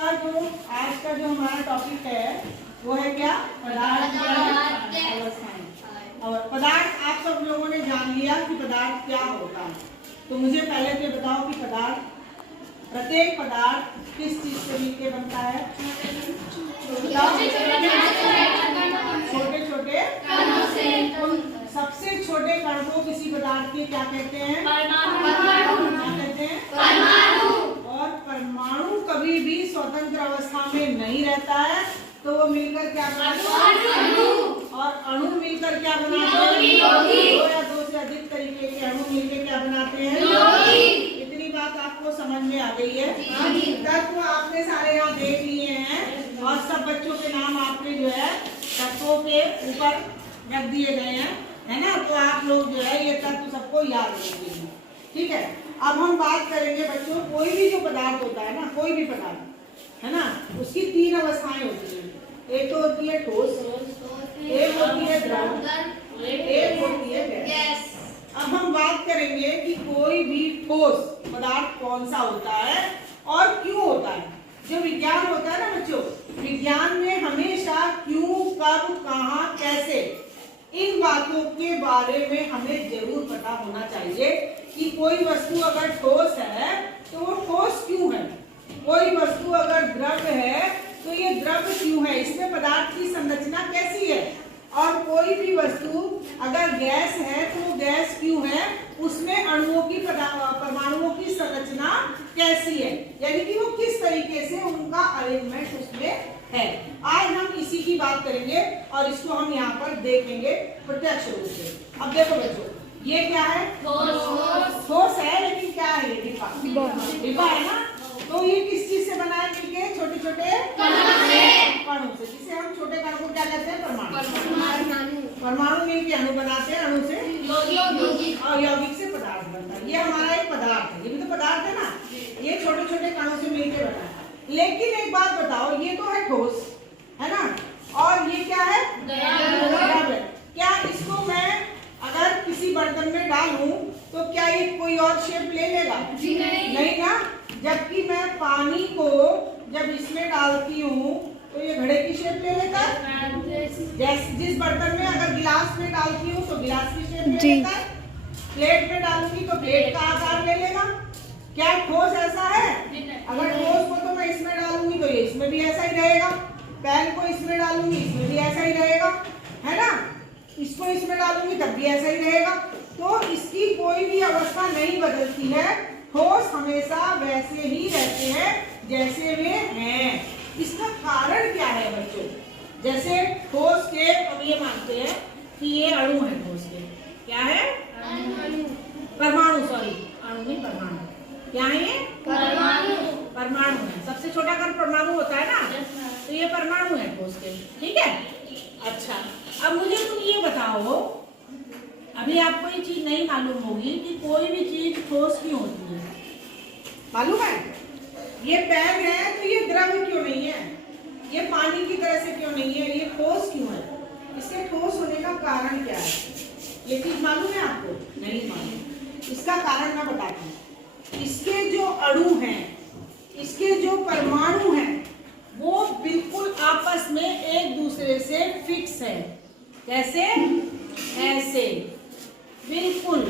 जो आज का जो हमारा टॉपिक है वो है क्या? पदार्थ अवस्थाएं। और पदार्थ आप सब लोगों ने जान लिया कि पदार्थ क्या होता है। तो मुझे पहले तो बताओ कि प्रत्येक पदार्थ किस चीज से मिलकर बनता है? छोटे छोटे कणों से। सबसे छोटे कण को किसी पदार्थ के क्या कहते हैं? क्या कहते हैं? परमाणु। और परमाणु कभी भी स्वतंत्र अवस्था में नहीं रहता है, तो वो मिलकर क्या बनाते हैं? और अणु मिलकर क्या बनाते हैं? दो या दो से अधिक तरीके के अणु मिलकर क्या बनाते हैं? इतनी बात आपको समझ में आ गई है। तत्व आपने सारे यहाँ देख लिए हैं और सब बच्चों के नाम आपने जो है तत्वों के ऊपर रख दिए गए हैं, है ना? तो आप लोग जो है ये तत्व सबको याद रखिए, ठीक है? अब हम बात करेंगे बच्चों, कोई भी जो पदार्थ होता है ना, कोई भी पदार्थ, है ना, उसकी तीन अवस्थाएं होती हैं। एक तो होती है ठोस, एक होती है द्रव, एक होती है गैस। अब हम बात करेंगे कि कोई भी ठोस पदार्थ कौन सा होता है और क्यों होता है। जो विज्ञान होता है ना बच्चों, विज्ञान में हमेशा क्यों, कब, कहाँ, कैसे, इन बातों के बारे में हमें जरूर पता होना चाहिए कि कोई वस्तु अगर ठोस है तो वो ठोस क्यों है, कोई वस्तु अगर द्रव है तो ये द्रव क्यों है, इसमें पदार्थ की संरचना कैसी है, और कोई भी वस्तु अगर गैस है तो वो गैस क्यों है, उसमें अणुओं की, परमाणुओं की संरचना कैसी है, यानी कि वो किस तरीके से उनका अरेंजमेंट उसमें है। आज हम इसी की बात करेंगे और इसको हम यहाँ पर देखेंगे प्रत्यक्ष रूप से। अब देखो बच्चों, ये क्या है? ठोस है, लेकिन क्या है? डिब्बा है ना। तो ये किस चीज से बना है? मिलके छोटे छोटे कणों से, जिसे हम छोटे कण को क्या कहते हैं? परमाणु। परमाणु मिलके अणु बनाते हैं, अणु से और यौगिक से पदार्थ बनता है। ये हमारा एक पदार्थ है, ये भी तो पदार्थ है ना, ये छोटे छोटे कणों से मिलके बना है। लेकिन एक बात बताओ, ये तो है ठोस, है ना, और ये क्या है? द्रव। क्या इसको मैं अगर किसी बर्तन में डालूं तो क्या ये कोई और शेप ले लेगा? नहीं ना। जबकि मैं पानी को जब इसमें डालती हूँ तो ये घड़े की शेप ले लेता है। जिस बर्तन में अगर गिलास में डालती हूँ तो गिलास की शेप ले लेता है, प्लेट में डालूंगी तो प्लेट का आकार ले लेगा। क्या ठोस ऐसा है? अगर ठोस को तो मैं इसमें डालूंगी तो ये इसमें भी ऐसा ही रहेगा, पेन को इसमें डालूंगी इसमें भी ऐसा ही रहेगा, है ना, इसको इसमें डालूंगी तब भी ऐसा ही रहेगा। तो इसकी कोई भी अवस्था नहीं बदलती है, ठोस हमेशा वैसे ही रहते हैं जैसे वे हैं। इसका कारण क्या है बच्चों? जैसे ठोस के हम ये मानते हैं कि ये अणु है, ठोस के क्या है? परमाणु, सॉरी अणु नहीं, परमाणु। क्या है ये? परमाणु। परमाणु है, सबसे छोटा कण परमाणु होता है ना, तो ये परमाणु है ठोस के, ठीक है? अच्छा, अब मुझे तुम ये बताओ, अभी आपको ये चीज नहीं मालूम होगी कि कोई भी चीज ठोस क्यों होती है, मालूम है? ये पेन है तो ये द्रव क्यों नहीं है, ये पानी की तरह से क्यों नहीं है, ये ठोस क्यों है? इसके ठोस होने का कारण क्या है? ये चीज मालूम है आपको? नहीं मालूम। इसका कारण मैं बताती हूँ। इसके जो अणु हैं, इसके जो परमाणु हैं, वो बिल्कुल आपस में एक दूसरे से फिक्स है। कैसे? ऐसे बिल्कुल।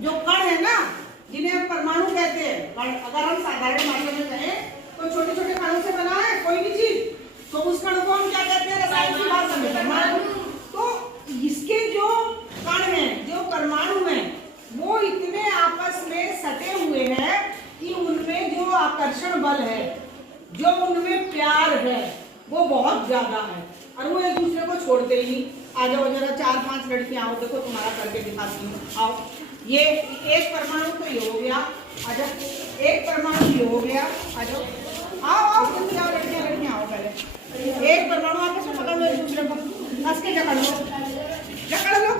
जो कण है ना, जिन्हें हम परमाणु कहते हैं, अगर हम साधारण भाषा में कहें तो छोटे छोटे कणों से बना है कोई भी चीज, तो उस कण को हम क्या कहते हैं रसायन की भाषा में? परमाणु। तो इसके जो कण हैं, जो परमाणु हैं, वो इतने आपस में सटे हुए हैं कि उनमें जो आकर्षण बल है, जो उनमें प्यार है, वो बहुत ज्यादा है और वो एक दूसरे को छोड़ते ही नहीं। आ जाओ जरा 4-5 लड़कियां आओ, देखो तुम्हारा करके दिखाती हूँ। आओ, ये एक परमाणु तो ये हो गया, आ जाओ, एक परमाणु ये हो गया, आ जाओ, आओ आओ जल्दी आओ, लड़कियां आओ, पहले एक परमाणु आपस में पकड़ लो, एक दूसरे को कस के जकड़ लो,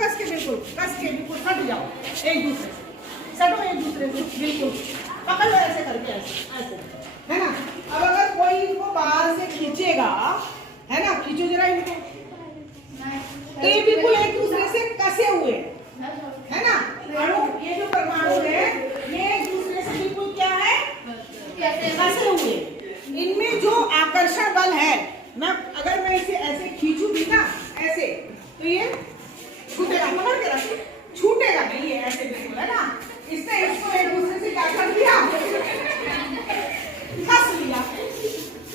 कस के, बिल्कुल हट जाओ, एक दूसरे से सटो, एक दूसरे से बिल्कुल पकड़ लो, ऐसे करके, ऐसे, है ना। अब अगर कोई इनको बाहर से खींचेगा, है ना, खींचो जरा इनको, तो ये बिल्कुल एक दूसरे से कसे हुए, है ना, अणु, ये जो परमाणु है ये एक दूसरे से बिल्कुल क्या है? कसे हुए। इनमें जो आकर्षण बल है, अगर मैं इसे ऐसे खींचू भी ना ऐसे, तो ये छूटेगा, पकड़ के रखिए, छूटेगा नहीं, ये ऐसे बिल्कुल है ना। इसने इसको एक दूसरे से क्या कर दिया, फंस लिया।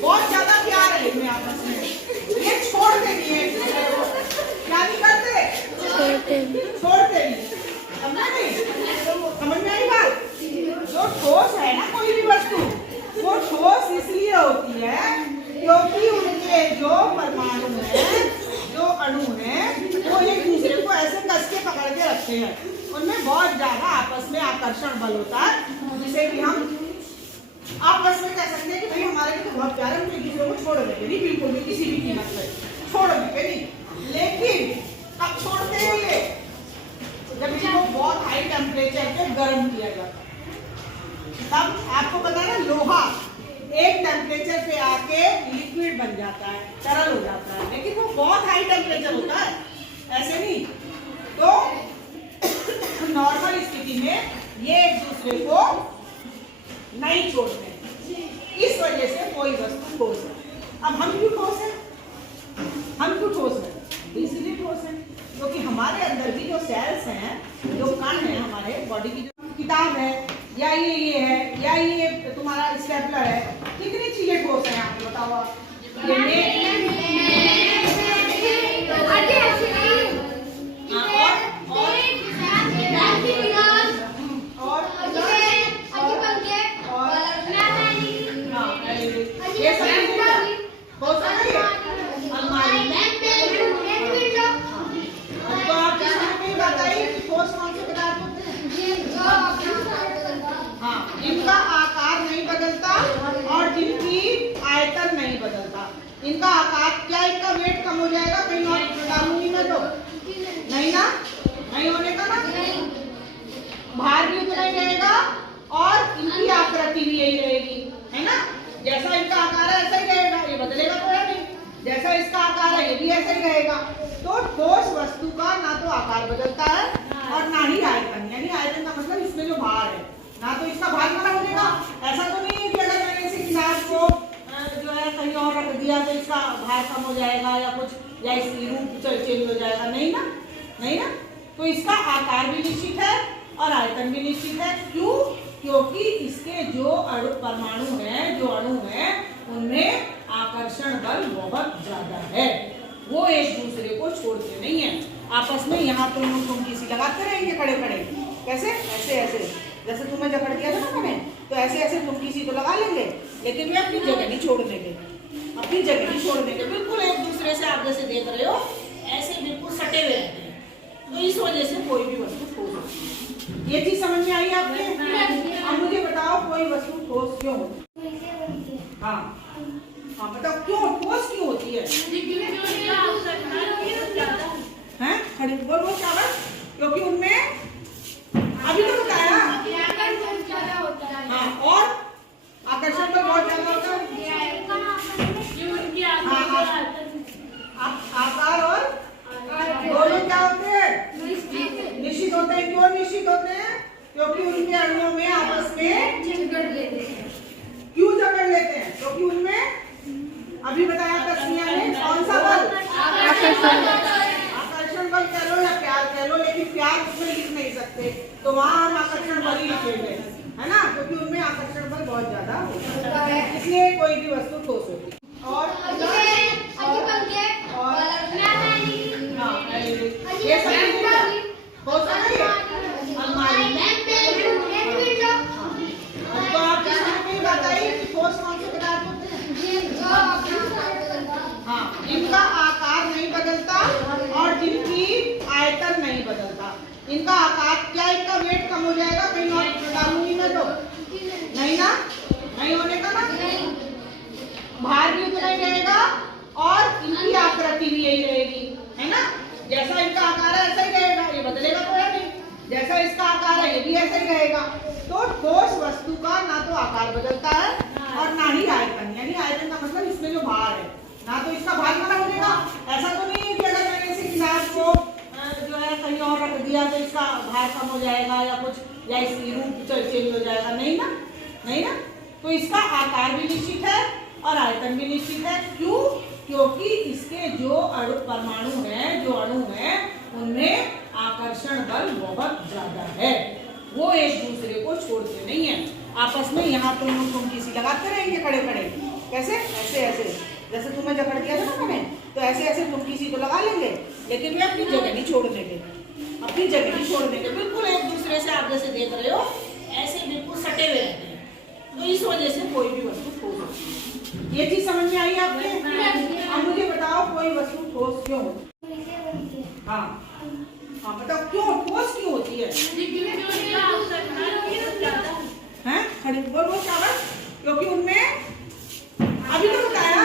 बहुत ज्यादा प्यार है इनमें आपस में, ये छोड़ देनी है, क्या नहीं करते, छोड़ते नहीं। समझ नहीं, समझ में आई बात। जो ठोस है ना कोई भी वस्तु, वो ठोस इसलिए होती है क्योंकि उनके जो परमाणु हैं, जो अणु हैं, वो एक दूसरे को ऐसे कस के पकड़ के रखते हैं। उनमें बहुत ज्यादा आपस में आकर्षण बल होता है, जिसे कि हम आपस में कह सकते हैं कि भाई हमारे लिए तो बहुत प्यार है, हम एक दूसरे को छोड़ देंगे नहीं, बिल्कुल भी किसी भी कीमत पर छोड़ देंगे नहीं। लेकिन कब छोड़ते हैं ये, जब इनको बहुत हाई टेम्परेचर पे गर्म किया जाता है। तब आपको पता है ना, लोहा एक टेम्परेचर पे आके लिक्विड बन जाता है, तरल हो जाता है, लेकिन वो बहुत हाई टेम्परेचर होता है, ऐसे नहीं। तो नॉर्मल स्थिति में ये एक दूसरे को नहीं छोड़ते, इस वजह से कोई वस्तु ठोस है। अब हम क्यों ठोस है, हम क्यों ठोस है, इसीलिए ठोस है क्योंकि हमारे अंदर भी जो सेल्स हैं, जो कण है, हमारे बॉडी की जो किताब है, या ये है, या ये तुम्हारा स्टेपलर है, कितनी चीजें ठोस है आपको बताओ आप। इनका आकार नहीं बदलता और जिनकी आयतन नहीं बदलता। इनका आकार क्या, इनका वेट कम हो जाएगा कहीं और डालूंगी मैं तो नहीं ना, नहीं होने का ना, भार भी उतना ही रहेगा और इनकी आकृति भी यही रहेगी, है ना। जैसा इनका आकार है ऐसा ही रहेगा, ये बदलेगा तो है नहीं। जैसा इसका आकार है ये भी ऐसा ही रहेगा। तो ठोस वस्तु का ना तो आकार बदलता है और ना ही आयतन, यानी आयतन का मतलब इसमें जो भार है, ना तो इसका भार बना होगा। ऐसा तो नहीं है कि अगर मैंने इसी गिलास को जो है कहीं और रख दिया तो इसका भार कम हो जाएगा या कुछ, या इसकी रूप चेंज हो जाएगा, नहीं ना, नहीं ना। तो इसका आकार भी निश्चित है और आयतन भी निश्चित है। क्यों, क्योंकि इसके जो परमाणु हैं, जो अणु हैं, उनमें आकर्षण बल बहुत ज्यादा है, वो एक दूसरे को छोड़ते नहीं है। आपस में यहाँ तुम किसी लगाते रहेंगे खड़े खड़े, कैसे, ऐसे ऐसे, जैसे तुम्हें जकड़ दिया था ना मैंने, तो ऐसे ऐसे तुम किसी को लगा लेंगे, लेकिन वे अपनी जगह नहीं छोड़ देंगे, अपनी जगह नहीं छोड़ देंगे, बिल्कुल एक दूसरे से आप जैसे देख रहे हो ऐसे बिल्कुल सटे हुए रहते हैं। तो इस वजह से कोई भी वस्तु ठोस होती है। ये चीज समझ में आई आपके? अब मुझे बताओ कोई वस्तु ठोस क्यों होती है? हाँ हाँ बताओ, क्यों ठोस क्यों होती है? हैं, खड़ी बोल बोल क्या बात? क्योंकि उनमें अभी तो बताया, हाँ, और आकर्षण तो बहुत ज्यादा होता है। आकार और दोनों क्या होते हैं, निश्चित होते हैं। क्यों निश्चित होते हैं? क्योंकि उनके अणुओं में आपस में क्यों जकड़ लेते हैं? क्योंकि उनमें अभी बताया तस्मिया ने कौन सा बल, आकर्षण बल कह लो या प्यार कह लो, लेकिन प्यार उसमें लिख नहीं सकते, तो वहाँ हम आकर्षण बल ही लिखेंगे, है ना, क्योंकि उनमें आकर्षण बल बहुत ज्यादा होता है, इसलिए कोई भी वस्तु ठोस होती है। और ये सब ठोस है, अलमारी। तो आप किसी बताइए कि ठोस कौन से पदार्थ होते हैं? हाँ, इनका आकार नहीं बदलता और जिनकी आयतन नहीं बदलता। इनका आकार क्या, इनका वेट कम हो जाएगा कहीं और डालूंगी मैं तो नहीं ना, नहीं होने का ना, भार भी उतना ही रहेगा और इनकी आकृति भी यही रहेगी, है ना। जैसा इनका आकार है ऐसा ही रहेगा, ये बदलेगा तो है नहीं। जैसा इसका आकार है ये भी ऐसा ही रहेगा। तो ठोस वस्तु का ना तो आकार बदलता है और ना ही आयतन, यानी आयतन का मतलब इसमें जो भार है, ना तो इसका भार बना होगा। ऐसा तो नहीं है कि अगर मैंने इसी गिलास को जो है कहीं और रख दिया तो इसका भार कम हो जाएगा या कुछ, या इसकी रूप चेंज हो जाएगा, नहीं ना, नहीं ना। तो इसका आकार भी निश्चित है और आयतन भी निश्चित है। क्यों? क्योंकि इसके जो परमाणु हैं, जो अणु हैं, उनमें आकर्षण बल बहुत ज्यादा है, वो एक दूसरे को छोड़ते नहीं है। आपस में यहाँ तुम किसी लगाते रहेंगे खड़े खड़े, कैसे? ऐसे ऐसे, जैसे तुम्हें जकड़ दिया था ना मैंने, तो ऐसे ऐसे तुम किसी को लगा लेंगे, लेकिन वे अपनी जगह नहीं छोड़ने के, अपनी जगह नहीं छोड़ने के, बिल्कुल एक दूसरे से आप जैसे देख रहे हो ऐसे बिल्कुल सटे हुए रहते हैं। तो इस वजह से कोई भी वस्तु ठोस होती है। ये चीज समझ में आई आपके? अब मुझे बताओ कोई वस्तु ठोस क्यों होती है? हाँ हाँ, बताओ क्यों ठोस क्यों होती है? हैं? खड़ी बोल बोल क्या? क्योंकि उनमें अभी तो बताया।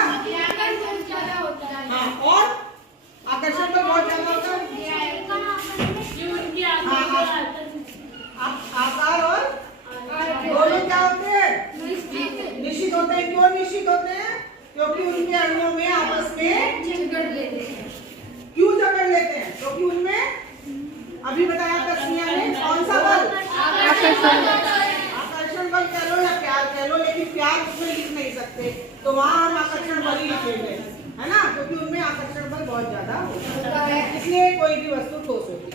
हाँ, और आकर्षण बल बहुत ज्यादा होता है। आकार और दोनों क्या होते हैं? निश्चित होते हैं। क्यों निश्चित होते हैं? क्योंकि उनके अणुओं में आपस में जकड़ लेते हैं। क्यों जकड़ लेते हैं? क्योंकि उनमें अभी बताया तस्मिया में कौन सा बल? आकर्षण बल कह लो या प्यार कह लो, लेकिन प्यार उसमें लिख नहीं सकते, तो वहां हम आकर्षण बल ही लिखेंगे, है ना? क्योंकि उनमें आकर्षण बल बहुत ज्यादा होता है, इसलिए कोई भी वस्तु ठोस होती है।